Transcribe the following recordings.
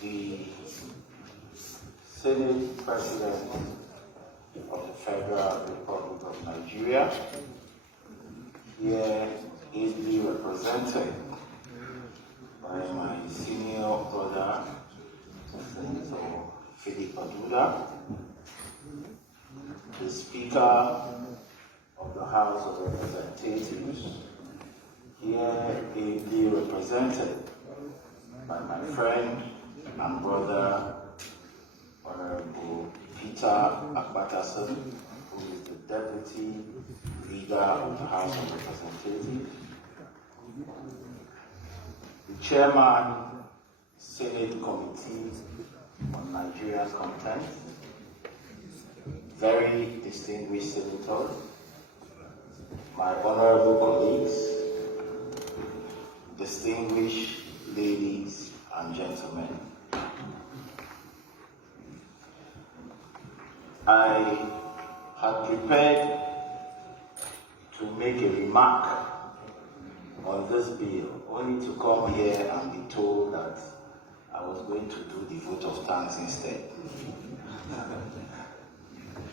the Senate President of the Federal Republic of Nigeria, here ably represented by my senior brother, Senator Philip Aduda, the Speaker of the House of Representatives, here ably represented by my friend and brother, Honorable Peter Akbatason, who is the Deputy Leader of the House of Representatives, the Chairman, Senate Committee on Nigerian Content, very distinguished senators, my honorable colleagues, distinguished ladies and gentlemen. I had prepared to make a remark on this bill, only to come here and be told that I was going to do the vote of thanks instead.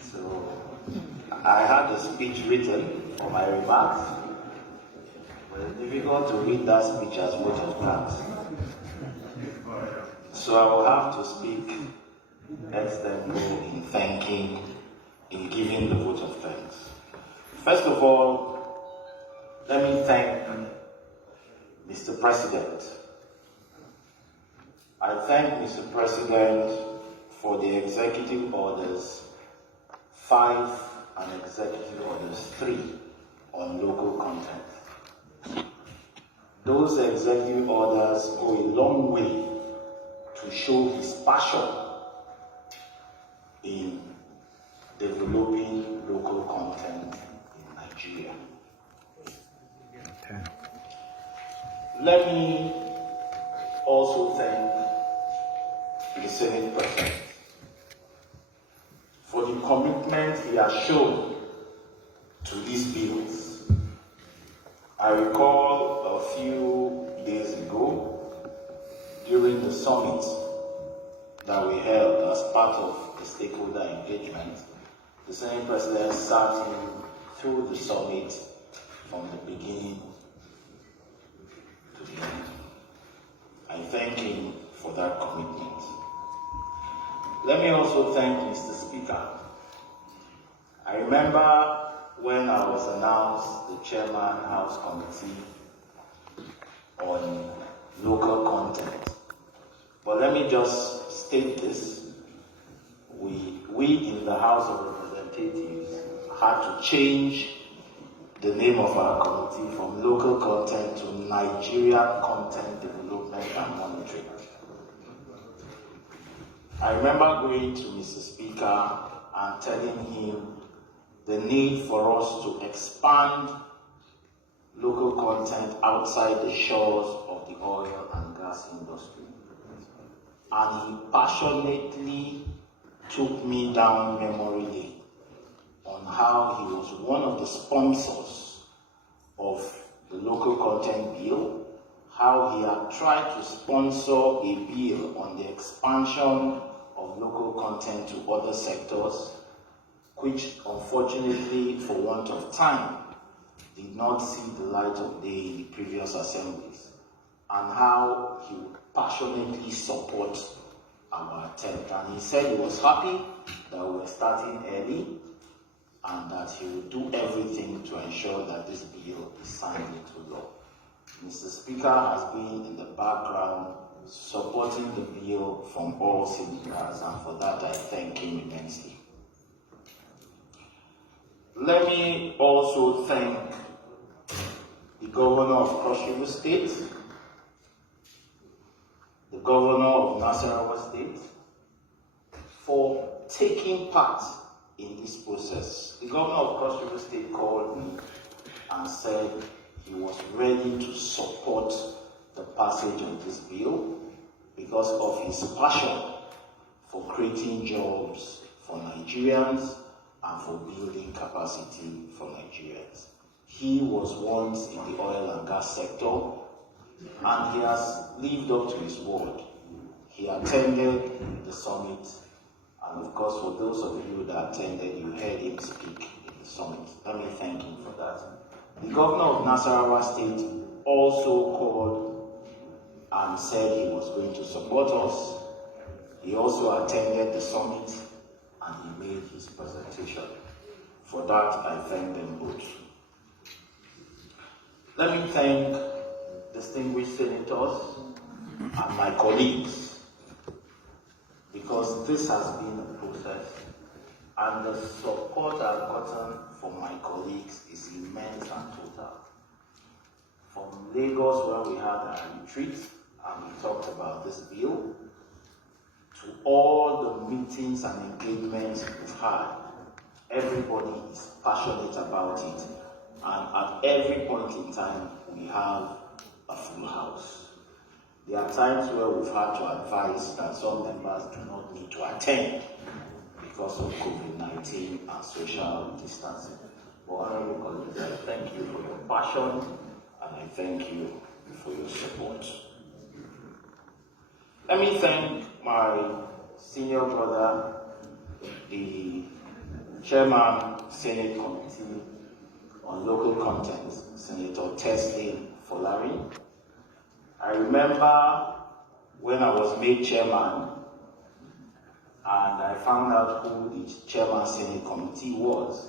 So I had a speech written for my remarks, but it's difficult to read that speech as vote of thanks. So I will have to speak externally in thanking, in giving the vote of thanks. First of all, let me thank Mr. President. I thank Mr. President for the executive orders 5 and executive orders 3 on local content. Those executive orders go a long way to show his passion in developing local content in Nigeria. Okay. Let me also thank the Senate President for the commitment he has shown to these bills. I recall a few days ago, during the summit that we held as part of the stakeholder engagement, the Senate President sat in through the summit from the beginning to the end. I thank him for that commitment. Let me also thank Mr. Speaker. I remember when I was announced the Chairman House Committee on local content. But let me just state this. We in the House of Representatives had to change the name of our committee from local content to Nigerian Content Development and Monitoring. I remember going to Mr. Speaker and telling him the need for us to expand local content outside the shores of the oil and gas industry. And he passionately took me down memory lane on how he was one of the sponsors of the local content bill, how he had tried to sponsor a bill on the expansion of local content to other sectors, which unfortunately, for want of time, did not see the light of day in the previous assemblies, and how he would passionately support our attempt. And he said he was happy that we were starting early and that he would do everything to ensure that this bill is signed into law. Mr. Speaker has been in the background supporting the bill from all cylinders, and for that I thank him immensely. Let me also thank the Governor of Cross River State, the Governor of Nasarawa State, for taking part in this process. The Governor of Cross River State called me and said he was ready to support the passage of this bill because of his passion for creating jobs for Nigerians and for building capacity for Nigerians. He was once in the oil and gas sector, and he has lived up to his word. He attended the summit, and of course, for those of you that attended, you heard him speak in the summit. Let me thank him for that. The governor of Nasarawa State also called and said he was going to support us. He also attended the summit and he made his presentation. For that, I thank them both. Let me thank distinguished senators and my colleagues, because this has been a process, and the support I've gotten from my colleagues is immense and total. From Lagos, where we had a retreat and we talked about this bill, to all the meetings and engagements we've had, everybody is passionate about it, and at every point in time, we have a full house. There are times where we've had to advise that some members do not need to attend because of COVID-19 and social distancing. But honorable colleagues, I thank you for your passion and I thank you for your support. Let me thank my senior brother, the Chairman, Senate Committee on Local Content, Senator Teslin Folari. I remember when I was made chairman and I found out who the Chairman Senate Committee was.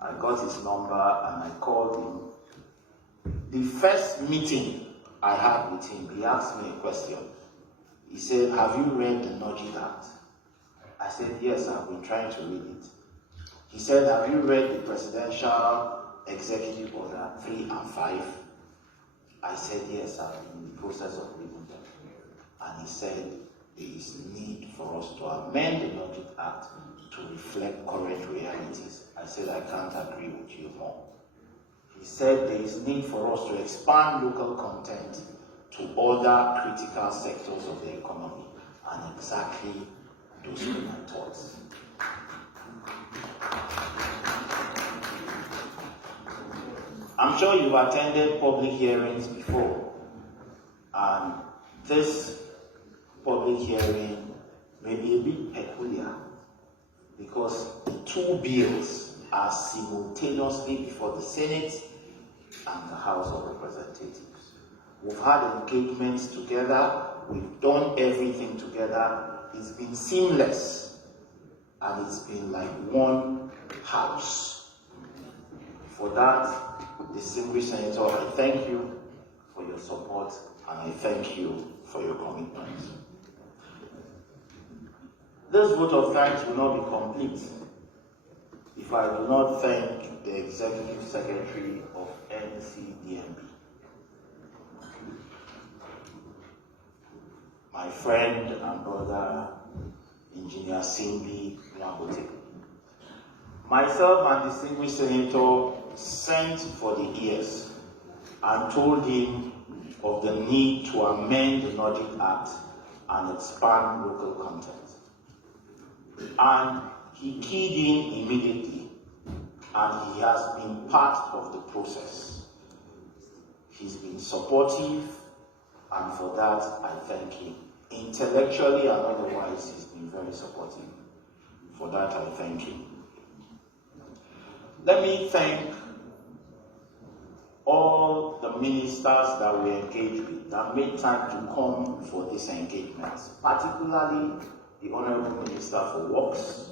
I got his number and I called him. The first meeting I had with him, he asked me a question. He said, "Have you read the Nudging Act?" I said, "Yes, I've been trying to read it." He said, "Have you read the Presidential Executive Order 3 and 5? I said, "Yes, I'm in the process of reading them." And he said, "There is need for us to amend the Nudging Act to reflect current realities." I said, "I can't agree with you more." He said, "There is need for us to expand local content to other critical sectors of the economy." And exactly those were my thoughts. I'm sure you've attended public hearings before, and this public hearing may be a bit peculiar because the two bills are simultaneously before the Senate and the House of Representatives. We've had engagements together, we've done everything together, it's been seamless, and it's been like one house. For that, distinguished Senator, I thank you for your support and I thank you for your commitment. This vote of thanks will not be complete if I do not thank the Executive Secretary of NCDMB, my friend and brother, Engineer Simbi Nwabote. Myself and distinguished Senator sent for the ears and told him of the need to amend the Nudging Act and expand local content. And he keyed in immediately, and he has been part of the process. He's been supportive, and for that I thank him. Intellectually and otherwise, he's been very supportive. For that I thank him. Let me thank all the ministers that we engaged with that made time to come for these engagements, particularly the Honorable Minister for Works.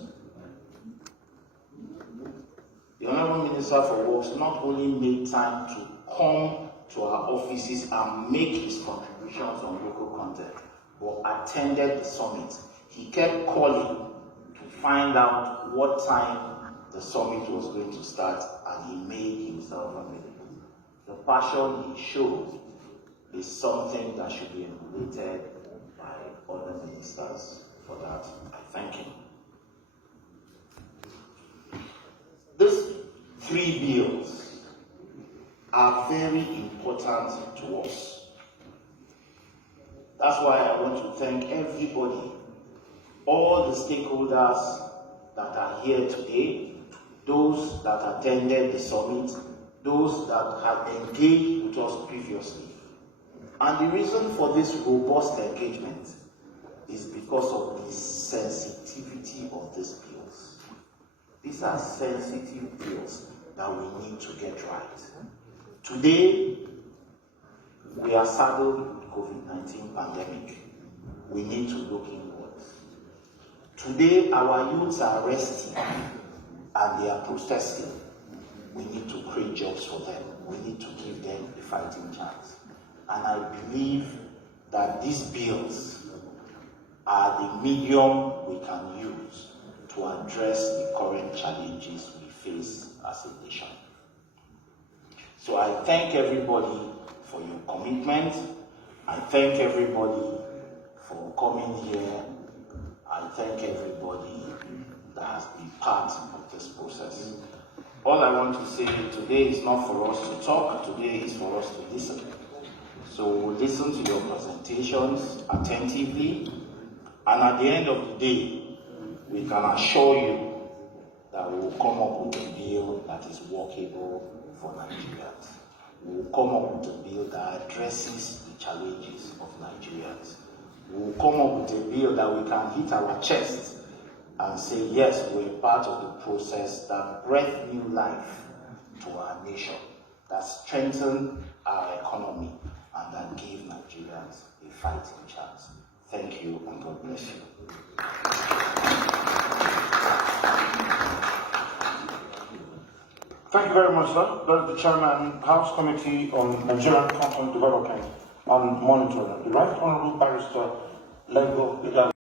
The Honorable Minister for Works not only made time to come to our offices and make his contributions on local content, but attended the summit. He kept calling to find out what time the summit was going to start, and he made himself available. The passion he showed is something that should be emulated by other ministers. For that, I thank him. These three bills are very important to us. That's why I want to thank everybody, all the stakeholders that are here today, those that attended the summit, those that have engaged with us previously. And the reason for this robust engagement is because of the sensitivity of these bills. These are sensitive bills that we need to get right. Today, we are saddled with COVID-19 pandemic. We need to look inwards. Today, our youths are resting and they are protesting. We need to create jobs for them. We need to give them a fighting chance. And I believe that these bills are the medium we can use to address the current challenges we face as a nation. So I thank everybody for your commitment. I thank everybody for coming here. I thank everybody that has been part of this process. All I want to say today is not for us to talk, today is for us to listen. So we'll listen to your presentations attentively, and at the end of the day, we can assure you that we will come up with a bill that is workable for Nigerians. We will come up with a bill that addresses the challenges of Nigerians. We will come up with a bill that we can hit our chest and say, yes, we're part of the process that breathed new life to our nation, that strengthened our economy, and that gave Nigerians a fighting chance. Thank you, and God bless you. Thank you very much, sir. That's the Chairman, House Committee on Nigerian Content Development and Monitoring, the Right Honourable Barrister Legor Idagbo.